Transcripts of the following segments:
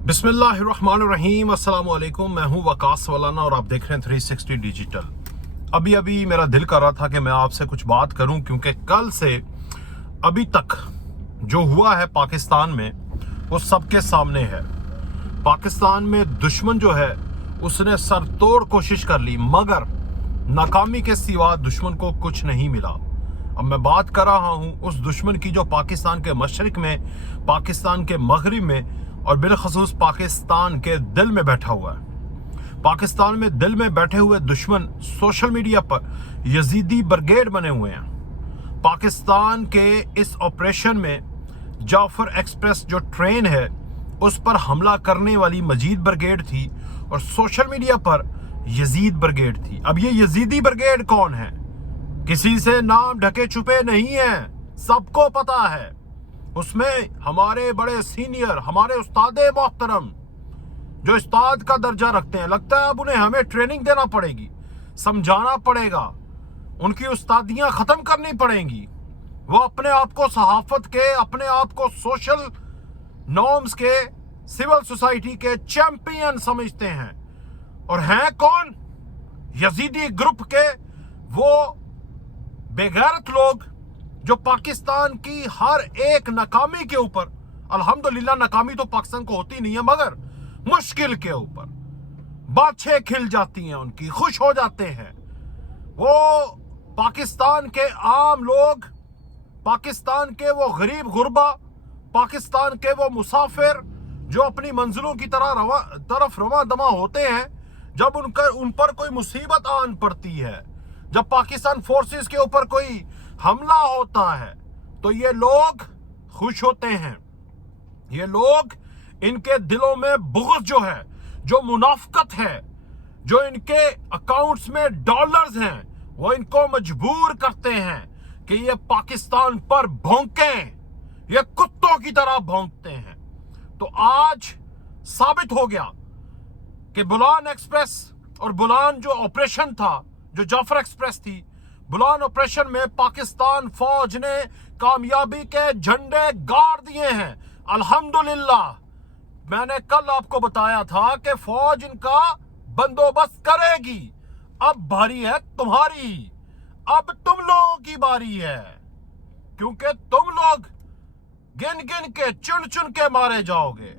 बिस्मिल्लाहिर्रहमानिर्रहीम, अस्सलाम वालेकुम। मैं हूं वकास वलाना और आप देख रहे हैं 360 डिजिटल। अभी मेरा दिल कर रहा था कि मैं आपसे कुछ बात करूं, क्योंकि कल से अभी तक जो हुआ है पाकिस्तान में वो सबके सामने है। पाकिस्तान में दुश्मन जो है उसने सरतोड़ कोशिश कर ली, मगर नाकामी के सिवा दुश्मन को कुछ नहीं मिला। अब मैं बात कर रहा हूं उस दुश्मन की जो पाकिस्तान के मशरिक में, पाकिस्तान के मगरिब में और बिलखसूस पाकिस्तान के दिल में बैठा हुआ है। पाकिस्तान में दिल में बैठे हुए दुश्मन सोशल मीडिया पर यजीदी ब्रिगेड बने हुए हैं। पाकिस्तान के इस ऑपरेशन में जाफर एक्सप्रेस जो ट्रेन है उस पर हमला करने वाली मजीद ब्रिगेड थी और सोशल मीडिया पर यजीद ब्रिगेड थी। अब ये यजीदी ब्रिगेड कौन है? किसी से नाम ढके छुपे नहीं है, सबको पता है। उसमें हमारे बड़े सीनियर, हमारे उस्ताद मोहतरम जो उस्ताद का दर्जा रखते हैं, लगता है अब उन्हें हमें ट्रेनिंग देना पड़ेगी, समझाना पड़ेगा, उनकी उस्तादियां खत्म करनी पड़ेंगी। वो अपने आप को सहाफत के, अपने आप को सोशल नॉर्म्स के, सिविल सोसाइटी के चैंपियन समझते हैं। और हैं कौन? यजीदी ग्रुप के वो बेगैरत लोग जो पाकिस्तान की हर एक नाकामी के ऊपर, अल्हम्दुलिल्लाह नाकामी तो पाकिस्तान को होती नहीं है, मगर मुश्किल के ऊपर बाछें खिल जाती हैं उनकी, खुश हो जाते हैं। वो पाकिस्तान के आम लोग, पाकिस्तान के वो गरीब गुरबा, पाकिस्तान के वो मुसाफिर जो अपनी मंजिलों की तरफ रवा दमा होते हैं, जब उन पर कोई मुसीबत आन पड़ती है, जब पाकिस्तान फोर्सेस के ऊपर कोई हमला होता है, तो ये लोग खुश होते हैं। ये लोग, इनके दिलों में बुग़्ज़ जो है, जो मुनाफकत है, जो इनके अकाउंट्स में डॉलर्स हैं, वो इनको मजबूर करते हैं कि ये पाकिस्तान पर भौंकें, ये कुत्तों की तरह भौंकते हैं। तो आज साबित हो गया कि बुलान एक्सप्रेस और बुलान जो ऑपरेशन था, जो जाफर एक्सप्रेस थी, बुलान ऑपरेशन में पाकिस्तान फौज ने कामयाबी के झंडे गाड़ दिए हैं। अल्हम्दुलिल्लाह, मैंने कल आपको बताया था कि फौज इनका बंदोबस्त करेगी। अब बारी है तुम्हारी, अब तुम लोगों की बारी है, क्योंकि तुम लोग गिन गिन के, चुन चुन के मारे जाओगे।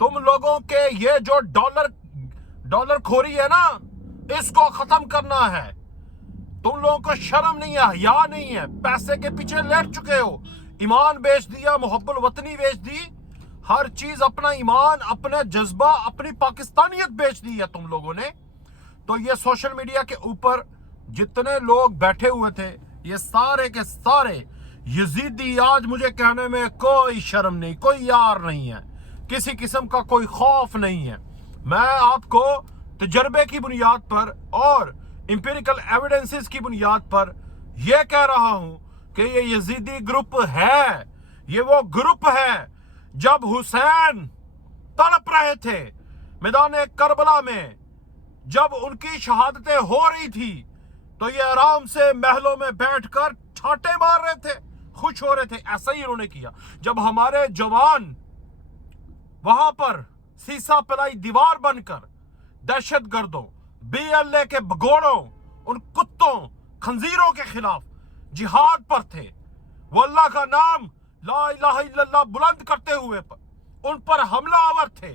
तुम लोगों के ये जो डॉलर खोरी है ना, इसको खत्म करना है। तुम लोगों को शर्म नहीं है, हया नहीं है, पैसे के पीछे लेट चुके हो, ईमान बेच दिया, मोहब्बुल वतनी बेच दी, हर चीज, अपना ईमान, अपना जज्बा, अपनी पाकिस्तानियत बेच दी है तुम लोगों ने। तो ये सोशल मीडिया के ऊपर जितने लोग बैठे हुए थे, ये सारे के सारे यजीदी, आज मुझे कहने में कोई शर्म नहीं, कोई यार नहीं है, किसी किस्म का कोई खौफ नहीं है। मैं आपको तजर्बे की बुनियाद पर और इंपेरिकल एविडेंसेस की बुनियाद पर यह कह रहा हूं कि ये यजीदी ग्रुप है। ये वो ग्रुप है, जब हुसैन तड़प रहे थे मैदान करबला में, जब उनकी शहादतें हो रही थी, तो ये आराम से महलों में बैठकर छाटे मार रहे थे, खुश हो रहे थे। ऐसा ही इन्होंने किया जब हमारे जवान वहां पर सीसा पिलाई दीवार बनकर दहशतगर्दों, बीएलए के भगोड़ों, उन कुत्तों, खंजीरों के खिलाफ जिहाद पर थे। वो अल्लाह का नाम ला इलाहा इल्लल्लाह बुलंद करते हुए उन पर हमलावर थे,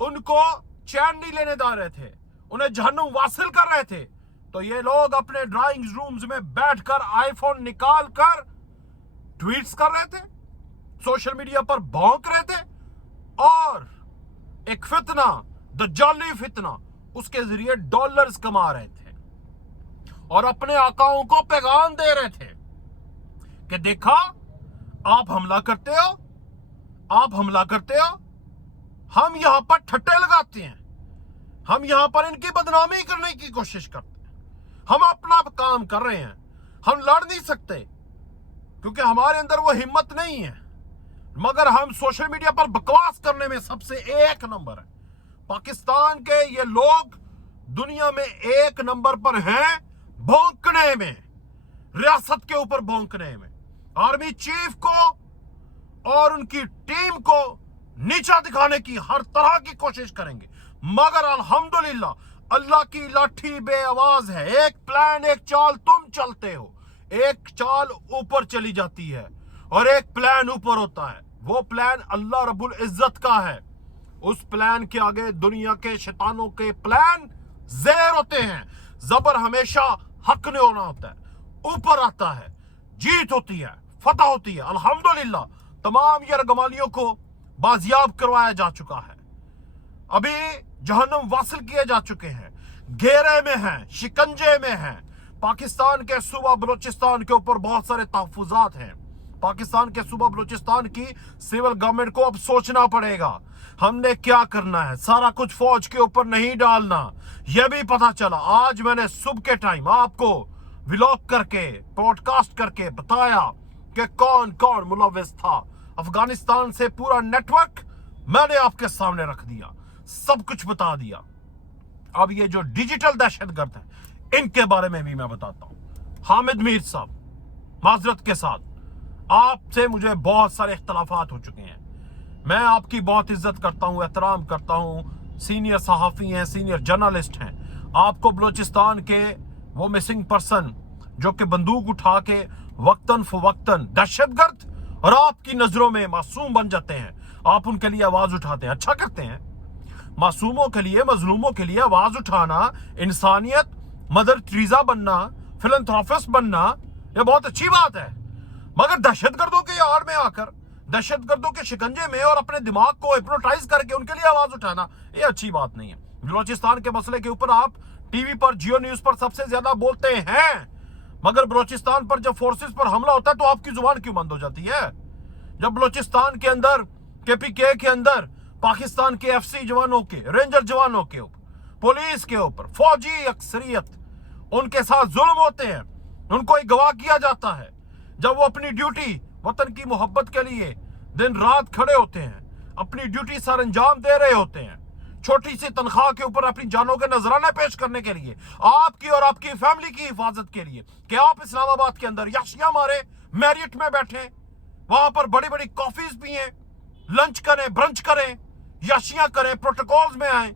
उनको चैन नहीं लेने दे रहे थे, उन्हें जहन्नुम वासिल कर रहे थे। तो ये लोग अपने ड्राइंग रूम्स में बैठकर आईफोन निकाल कर ट्वीट्स कर रहे थे, सोशल मीडिया पर भौंक रहे थे, और एक फितना, दज्जाली फितना, उसके जरिए डॉलर्स कमा रहे थे और अपने आकाओं को पैगाम दे रहे थे कि देखा, आप हमला करते हो, आप हमला करते हो, हम यहां पर ठट्टे लगाते हैं, हम यहां पर इनकी बदनामी करने की कोशिश करते हैं, हम अपना काम कर रहे हैं, हम लड़ नहीं सकते क्योंकि हमारे अंदर वो हिम्मत नहीं है, मगर हम सोशल मीडिया पर बकवास करने में सबसे एक नंबर है। पाकिस्तान के ये लोग दुनिया में एक नंबर पर हैं भौंकने में, रियासत के ऊपर भौंकने में। आर्मी चीफ को और उनकी टीम को नीचा दिखाने की हर तरह की कोशिश करेंगे, मगर अल्हम्दुलिल्लाह अल्लाह की लाठी बेआवाज है। एक प्लान, एक चाल तुम चलते हो, एक चाल ऊपर चली जाती है और एक प्लान ऊपर होता है। वो प्लान अल्लाह रब्बुल इज्जत का है। उस प्लान के आगे दुनिया के शैतानों के प्लान ज़ेर होते हैं। जबर हमेशा हक ने होना होता है, ऊपर आता है, जीत होती है, फतह होती है। अल्हम्दुलिल्लाह तमाम यरगमालियों को बाजियाब करवाया जा चुका है। अभी जहन्नम वासिल किए जा चुके हैं, घेरे में हैं, शिकंजे में हैं। पाकिस्तान के सूबा बलूचिस्तान के ऊपर बहुत सारे तहफुजात हैं। पाकिस्तान के सूबा बलूचिस्तान की सिविल गवर्नमेंट को अब सोचना पड़ेगा हमने क्या करना है। सारा कुछ फौज के ऊपर नहीं डालना। यह भी पता चला, आज मैंने सुबह के टाइम आपको व्लॉग करके, पॉडकास्ट करके बताया कि कौन कौन मुलव्विस था। अफगानिस्तान से पूरा नेटवर्क मैंने आपके सामने रख दिया, सब कुछ बता दिया। अब ये जो डिजिटल दहशतगर्द है, इनके बारे में भी मैं बताता हूं। हामिद मीर साहब, माजरत के साथ आपसे मुझे बहुत सारे इख्तलाफात हो चुके हैं। मैं आपकी बहुत इज्जत करता हूं, एहतराम करता हूं। सीनियर सहाफ़ी हैं, सीनियर जर्नलिस्ट हैं। आपको बलूचिस्तान के वो मिसिंग पर्सन जो कि बंदूक उठा के वक्तन फवक्तन दहशतगर्द और आपकी नजरों में मासूम बन जाते हैं, आप उनके लिए आवाज उठाते हैं, अच्छा करते हैं। मासूमों के लिए, मजलूमों के लिए आवाज उठाना, इंसानियत, मदर टेरेसा बनना, फिलैंथ्रोपिस्ट बनना, यह बहुत अच्छी बात है। मगर दहशतगर्दों के आड़ में आकर, दहशतगर्दों के शिकंजे में और अपने दिमाग को हिप्नोटाइज करके उनके लिए आवाज उठाना, यह अच्छी बात नहीं है। बलूचिस्तान के मसले के ऊपर आप टीवी पर, जियो न्यूज पर सबसे ज्यादा बोलते हैं, मगर बलूचिस्तान पर जब फोर्सेस पर हमला होता है तो आपकी जुबान क्यों बंद हो जाती है? जब बलूचिस्तान के अंदर, केपीके के अंदर पाकिस्तान के एफसी जवानों के, रेंजर जवानों के ऊपर, पुलिस के ऊपर, फौजी अक्सरियत उनके साथ जुल्म होते हैं, उनको एक गवाह किया जाता है। जब वो अपनी ड्यूटी, वतन की मोहब्बत के लिए दिन रात खड़े होते हैं, अपनी ड्यूटी सर अंजाम दे रहे होते हैं, छोटी सी तनख्वाह के ऊपर अपनी जानों के नजराने पेश करने के लिए, आपकी और आपकी फैमिली की हिफाजत के लिए, कि आप इस्लामाबाद के अंदर याशिया मारे, मैरियट में बैठे, वहां पर बड़ी बड़ी कॉफीज पिए, लंच करें, ब्रंच करें, याशियां करें, प्रोटोकॉल्स में आए,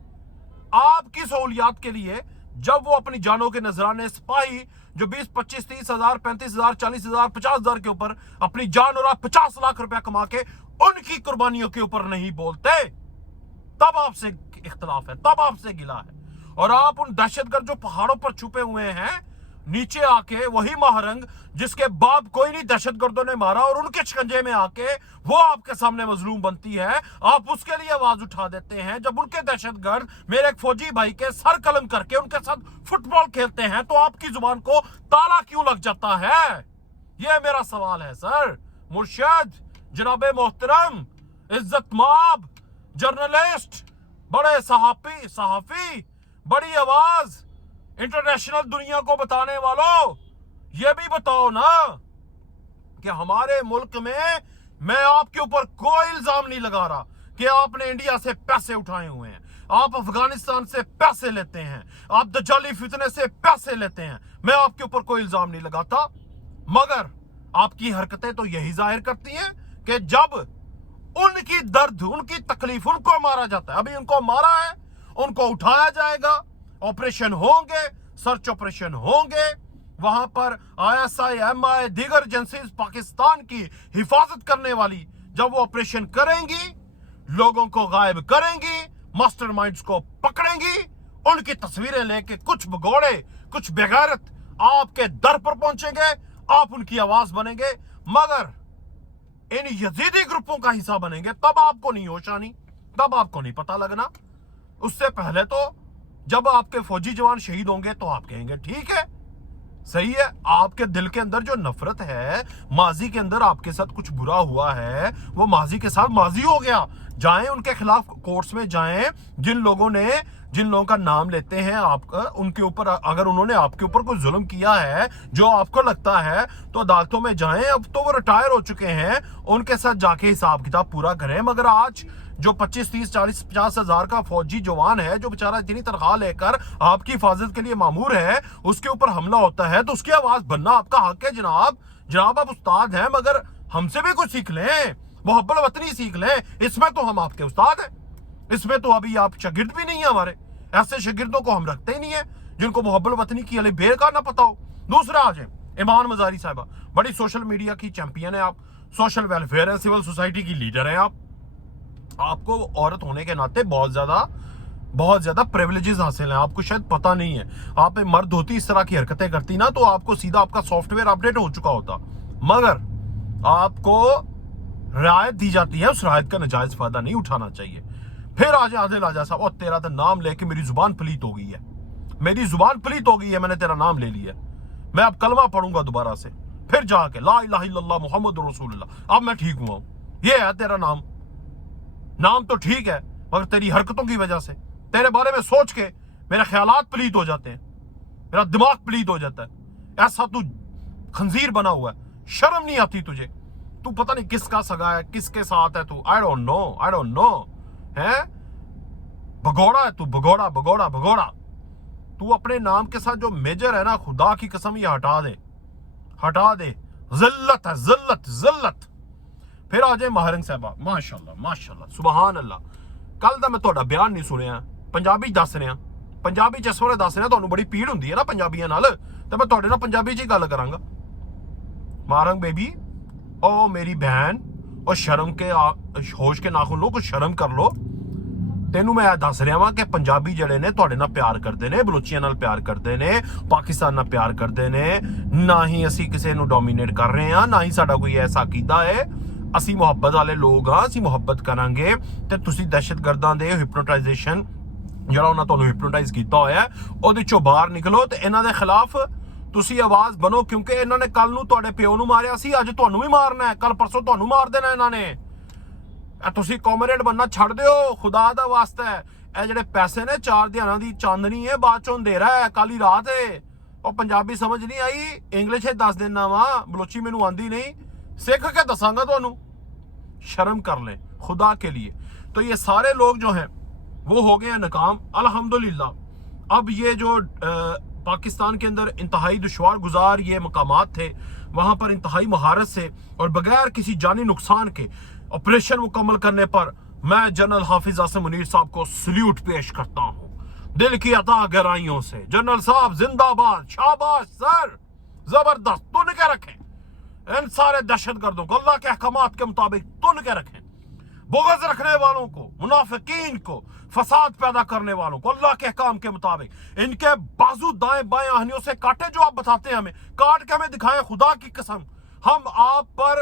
आपकी सहूलियात के लिए। जब वो अपनी जानों के नजराने सिपाही जो 20, 25, 30 हजार, 35 हजार, 40 हजार, 50 हजार के ऊपर अपनी जान और आप 50 लाख रुपया कमा के उनकी कुर्बानियों के ऊपर नहीं बोलते, तब आपसे इख्तलाफ है, तब आपसे गिला है। और आप उन दहशतगर्द जो पहाड़ों पर छुपे हुए हैं, नीचे आके वही महारंग जिसके बाप कोई नहीं दहशतगर्दों ने मारा और उनके शिकंजे में आके वो आपके सामने मजलूम बनती है, आप उसके लिए आवाज उठा देते हैं। जब उनके दहशतगर्द मेरे एक फौजी भाई के सर कलम करके उनके साथ फुटबॉल खेलते हैं तो आपकी जुबान को ताला क्यों लग जाता है? यह मेरा सवाल है सर। मुर्शिद, जनाबे मोहतरम, इज्जत माब, जर्नलिस्ट, बड़े सहाफी, बड़ी आवाज, इंटरनेशनल दुनिया को बताने वालों, ये भी बताओ ना कि हमारे मुल्क में, मैं आपके ऊपर कोई इल्जाम नहीं लगा रहा कि आपने इंडिया से पैसे उठाए हुए हैं, आप अफगानिस्तान से पैसे लेते हैं, आप दजाली फितने से पैसे लेते हैं, मैं आपके ऊपर कोई इल्जाम नहीं लगाता। मगर आपकी हरकतें तो यही जाहिर करती हैं कि जब उनकी दर्द, उनकी तकलीफ, उनको मारा जाता है, अभी उनको मारा है, उनको उठाया जाएगा, ऑपरेशन होंगे, सर्च ऑपरेशन होंगे, वहां पर ISI, MI, दीगर एजेंसीज पाकिस्तान की हिफाजत करने वाली जब वो ऑपरेशन करेंगी, लोगों को गायब करेंगी, मास्टरमाइंड्स को पकड़ेंगी, उनकी तस्वीरें लेके कुछ भगोड़े, कुछ बेगैरत आपके दर पर पहुंचेंगे, आप उनकी आवाज बनेंगे, मगर इन यजीदी ग्रुपों का हिस्सा बनेंगे, तब आपको नहीं होश आनी, तब आपको नहीं पता लगना। उससे पहले तो जब आपके फौजी जवान शहीद होंगे तो आप कहेंगे ठीक है, सही है। आपके दिल के अंदर जो नफरत है, माजी के अंदर आपके साथ कुछ बुरा हुआ है, वो माजी के साथ माजी हो गया। जाएं उनके खिलाफ कोर्ट्स में जाएं, जिन लोगों का नाम लेते हैं आपका, उनके ऊपर अगर उन्होंने आपके ऊपर कोई जुल्म किया है जो आपको लगता है, तो अदालतों में जाएं। अब तो वो रिटायर हो चुके हैं, उनके साथ जाके हिसाब किताब पूरा करें। मगर आज जो 25, 30, 40, 50 हजार का फौजी जवान है, जो बेचारा इतनी तनख्वाह लेकर आपकी हिफाजत के लिए मामूर है, उसके ऊपर हमला होता है तो उसकी आवाज बनना आपका हक है जनाब। आप उस्ताद हैं, मगर हमसे भी कुछ सीख लें। मोहब्बत वतनी सीख लें, इसमें तो हम आपके उस्ताद हैं, इसमें तो अभी आप शागिर्द भी नहीं है हमारे। ऐसे शागिर्दों को हम रखते ही नहीं है जिनको मोहब्बत वतनी की अली बेर का ना पता हो। दूसरा आ जाए ईमान मजारी साहिबा, बड़ी सोशल मीडिया की चैंपियन है आप, सोशल वेलफेयर है, सिविल सोसाइटी की लीडर है आपको औरत होने के नाते बहुत ज्यादा प्रिविलेजेस हासिल हैं, आपको शायद पता नहीं है। आप एक मर्द होती इस तरह की हरकतें करती ना तो आपको सीधा आपका सॉफ्टवेयर अपडेट हो चुका होता, मगर आपको रियायत दी जाती है, उस रियायत का नाजायज फायदा नहीं उठाना चाहिए। फिर आज आदिल आजा साहब, और तेरा तो नाम लेके मेरी जुबान पलीत हो गई है, मेरी जुबान पलीत हो गई है, मैंने तेरा नाम ले लिया, मैं अब कलमा पढ़ूंगा दोबारा से, फिर जाके ला इलाहा इल्लल्लाह मुहम्मद रसूलुल्लाह, अब मैं ठीक हुआ हूं। ये है तेरा नाम तो ठीक है, मगर तेरी हरकतों की वजह से, तेरे बारे में सोच के मेरे ख्यालात पलीत हो जाते हैं, मेरा दिमाग पलीत हो जाता है। ऐसा तू खंजीर बना हुआ है, शर्म नहीं आती तुझे? तू पता नहीं किसका सगा है, किसके साथ है तू, आई डोंट नो है, भगोड़ा है तू, भगोड़ा। तू अपने नाम के साथ जो मेजर है ना, खुदा की कसम ये हटा दे। जिल्लत है, जिल्लत। फिर आ जाए महारंग साहबा, माशाल्लाह सुबहान अल्लाह। कल दा मैं ਤੁਹਾਡਾ बयान नहीं सुनिया, पंजाबी दस रहा, पंजाबी जिस ਵੇਲੇ दस रहा ਤੁਹਾਨੂੰ बड़ी पीड़ ਹੁੰਦੀ है ना पंजाबियों नाल, तो मैं ਤੁਹਾਡੇ ਨਾਲ पंजाबी च ही गल करांगा। महारंग बेबी, ओ मेरी बहन, और शर्म के होश के नाखून लो, कुछ शर्म कर लो। ਤੈਨੂੰ ਮੈਂ ਦੱਸ ਰਿਹਾ ਵਾਂ ਕਿ ਪੰਜਾਬੀ ਜਿਹੜੇ ਨੇ ਤੁਹਾਡੇ ਨਾਲ ਪਿਆਰ ਕਰਦੇ ਨੇ, ਬਲੋਚੀਆਂ ਨਾਲ ਪਿਆਰ ਕਰਦੇ ਨੇ, ਪਾਕਿਸਤਾਨ ਨਾਲ ਪਿਆਰ ਕਰਦੇ ਨੇ। ਨਾ ਹੀ ਅਸੀਂ ਕਿਸੇ ਨੂੰ ਡੋਮੀਨੇਟ ਕਰ ਰਹੇ ਹਾਂ, ਨਾ ਹੀ ਸਾਡਾ ਕੋਈ ਐਸਾ ਅਕੀਦਾ ਹੈ। ਅਸੀਂ ਮੁਹੱਬਤ ਵਾਲੇ ਲੋਕ ਹਾਂ, ਅਸੀਂ ਮੁਹੱਬਤ ਕਰਾਂਗੇ। ਤੇ ਤੁਸੀਂ ਦਹਿਸ਼ਤਗਰਦਾਂ ਦੇ ਹਿਪਨੋਟਾਈਜੇਸ਼ਨ ਜਿਹੜਾ ਉਹਨਾਂ ਤੁਹਾਨੂੰ ਹਿਪਨੋਟਾਈਜ਼ ਕੀਤਾ ਹੋਇਆ ਉਹਦੇ ਚੋਂ ਬਾਹਰ ਨਿਕਲੋ ਤੇ ਇਹਨਾਂ ਦੇ ਖਿਲਾਫ ਤੁਸੀਂ ਆਵਾਜ਼ ਬਣੋ, ਕਿਉਂਕਿ ਇਹਨਾਂ ਨੇ ਕੱਲ ਨੂੰ ਤੁਹਾਡੇ ਪਿਓ ਨੂੰ ਮਾਰਿਆ ਸੀ, ਅੱਜ ਤੁਹਾਨੂੰ ਵੀ ਮਾਰਨਾ ਹੈ, ਕੱਲ ਪਰਸੋਂ ਤੁਹਾਨੂੰ ਮਾਰ ਦੇਣਾ ਇਹਨਾਂ ਨੇ। ਤੁਸੀਂ ਕਾਮਰੇਡ ਬੰਨਾ ਛੱਡ ਦਿਓ, ਖੁਦਾ ਦਾ ਵਾਸਤਾ ਹੈ। ਇਹ ਜਿਹੜੇ ਪੈਸੇ ਨੇ 4 ਦਿਹਾੜਾਂ ਦੀ ਚਾਂਦਨੀ ਹੈ, ਬਾਅਦ ਚੋਂ ਅੰਧੇਰਾ ਹੈ, ਕੱਲ ਹੀ ਰਾਤ ਹੈ। ਉਹ ਪੰਜਾਬੀ ਸਮਝ ਨਹੀਂ ਆਈ, ਇੰਗਲਿਸ਼ ਹੀ ਦੱਸ ਦੇਣਾ ਵਾ, ਬਲੋਚੀ ਮੈਨੂੰ ਆਂਦੀ ਨਹੀਂ, सीख के दसांगा तो शर्म कर लें खुदा के लिए। तो ये सारे लोग जो हैं वो हो गए हैं नाकाम अल्हम्दुलिल्लाह। अब ये जो पाकिस्तान के अंदर इंतहाई दुश्वार गुजार ये मकामात थे, वहाँ पर इंतहाई महारत से और बगैर किसी जानी नुकसान के ऑपरेशन मुकम्मल करने पर मैं जनरल हाफिज आसिम मुनीर साहब को सल्यूट पेश करता हूँ दिल की अता गहराइयों से। जनरल साहब जिंदाबाद, शाबाश सर, जबरदस्त, तुन के रखें इन सारे दहशतगर्दों को, अल्लाह के अहकामात के मुताबिक तुन के रखें। बुग़्ज़ रखने वालों को, मुनाफिकीन को, फसाद पैदा करने वालों को अल्लाह के अहकाम के मुताबिक इनके बाजू दाएं बाएं आहनियों से काटे, जो आप बताते हैं हमें, काट के हमें दिखाएं। खुदा की कसम हम आप पर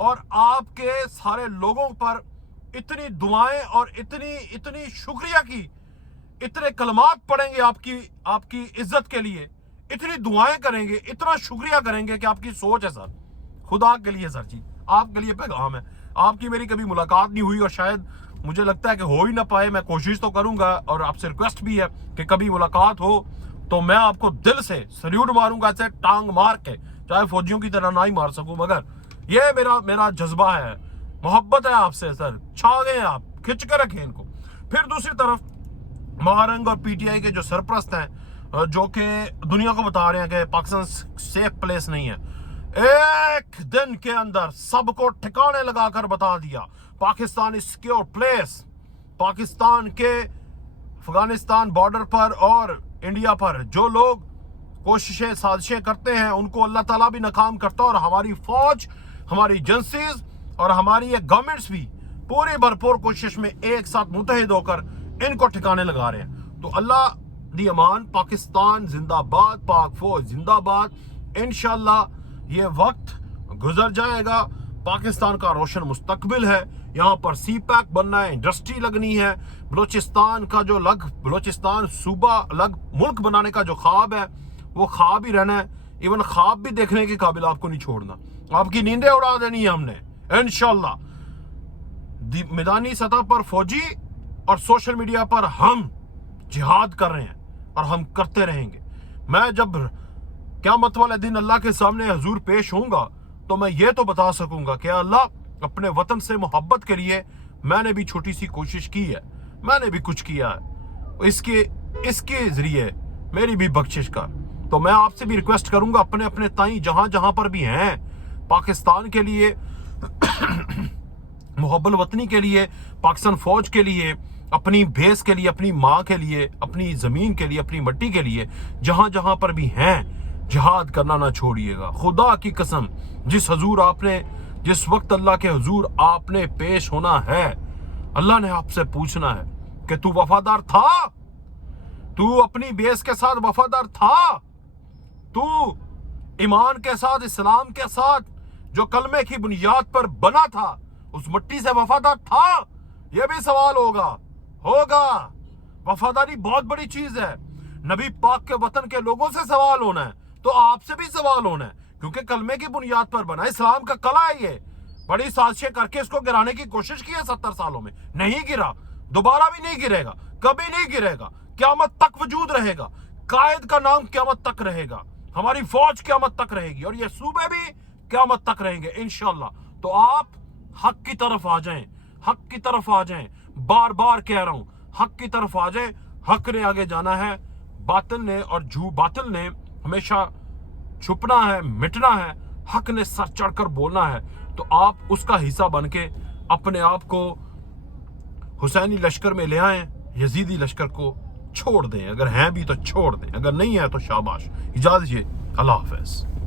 और आपके सारे लोगों पर इतनी दुआएं और इतनी शुक्रिया की, इतने कलमात पढ़ेंगे आपकी इज्जत के लिए, इतनी दुआएं करेंगे, इतना शुक्रिया करेंगे कि आपकी सोच है सर, खुदा के लिए सर जी, आपके लिए पैगाम है। आपकी मेरी कभी मुलाकात नहीं हुई और शायद मुझे लगता है कि हो ही ना पाए। मैं कोशिश तो करूंगा और आपसे रिक्वेस्ट भी है कि कभी मुलाकात हो तो मैं आपको दिल से सल्यूट मारूंगा, ऐसे टांग मार के, चाहे फौजियों की तरह ना ही मार सकूं, मगर ये मेरा जज्बा है, मोहब्बत है आपसे सर, छा गए आप, खिंच के रखें इनको। फिर दूसरी तरफ महारंग और पीटीआई के जो सरप्रस्त हैं जो कि दुनिया को बता रहे हैं कि पाकिस्तान सेफ प्लेस नहीं है, एक दिन के अंदर सबको ठिकाने लगाकर बता दिया Pakistan is secure place. Pakistan के अफगानिस्तान बॉर्डर पर और इंडिया पर जो लोग कोशिशें साजिशें करते हैं उनको अल्लाह ताला भी नाकाम करता है, और हमारी फौज, हमारी एजेंसीज और हमारी ये गवर्नमेंट्स भी पूरी भरपूर कोशिश में एक साथ मुतहिद होकर इनको ठिकाने लगा रहे हैं। तो अल्लाह दी अमान, पाकिस्तान जिंदाबाद, पाक फौज जिंदाबाद। इंशाल्लाह ये वक्त गुजर जाएगा, पाकिस्तान का रोशन मुस्तकबिल है, यहाँ पर सी पैक बनना है, इंडस्ट्री लगनी है, बलोचिस्तान का जो बलोचिस्तान सूबा अलग मुल्क बनाने का जो ख्वाब है वो ख्वाब ही रहना है। इवन ख्वाब भी देखने के काबिल आपको नहीं छोड़ना, आपकी नींदें उड़ा देनी है हमने इंशाल्लाह। मैदानी सतह पर फौजी और सोशल मीडिया पर हम जिहाद कर रहे हैं और हम करते रहेंगे। मैं जब क़यामत वाले दिन अल्लाह के सामने हजूर पेश होऊंगा तो मैं ये तो बता सकूंगा कि अल्लाह अपने वतन से मोहब्बत के लिए मैंने भी छोटी सी कोशिश की है, मैंने भी कुछ किया है, इसके जरिए मेरी भी बख्शिश कर। तो मैं आपसे भी रिक्वेस्ट करूंगा अपने अपने ताई जहां जहां पर भी हैं पाकिस्तान के लिए मुहब्बल वतनी के लिए, पाकिस्तान फौज के लिए, अपनी बेस के लिए, अपनी माँ के लिए, अपनी ज़मीन के लिए, अपनी मिट्टी के लिए, जहाँ जहाँ पर भी हैं जिहाद करना ना छोड़िएगा। खुदा की कसम, जिस वक्त अल्लाह के हुजूर आपने पेश होना है, अल्लाह ने आपसे पूछना है कि तू वफादार था, तू अपनी बेस के साथ वफादार था, तू ईमान के साथ, इस्लाम के साथ, जो कलमे की बुनियाद पर बना था, उस मिट्टी से वफादार था। यह भी सवाल होगा। वफादारी बहुत बड़ी चीज है। नबी पाक के वतन के लोगों से सवाल होना है, तो आपसे भी सवाल होना है, क्योंकि कलमे की बुनियाद पर बना, इस्लाम का कला है। ये बड़ी साजिशें करके इसको गिराने की कोशिश की है 70 सालों में, नहीं गिरा, दोबारा भी नहीं गिरेगा, कभी नहीं गिरेगा, क़यामत तक वजूद रहेगा। कायद का नाम क़यामत तक रहेगा, हमारी फौज क़यामत तक रहेगी, और ये सूबे भी क़यामत तक रहेंगे इंशाअल्लाह। तो आप हक की तरफ आ जाएं, हक की तरफ आ जाएं। बार बार कह रहा हूं, हक की तरफ आ जाएं। हक ने आगे जाना है, बातिल ने हमेशा छुपना है, मिटना है। हक ने सर चढ़कर बोलना है। तो आप उसका हिस्सा बन के अपने आप को हुसैनी लश्कर में ले आएं, यजीदी लश्कर को छोड़ दें। अगर हैं भी तो छोड़ दें, अगर नहीं है तो शाबाश। इजाजत दीजिए, अल्लाह हाफ़िज़।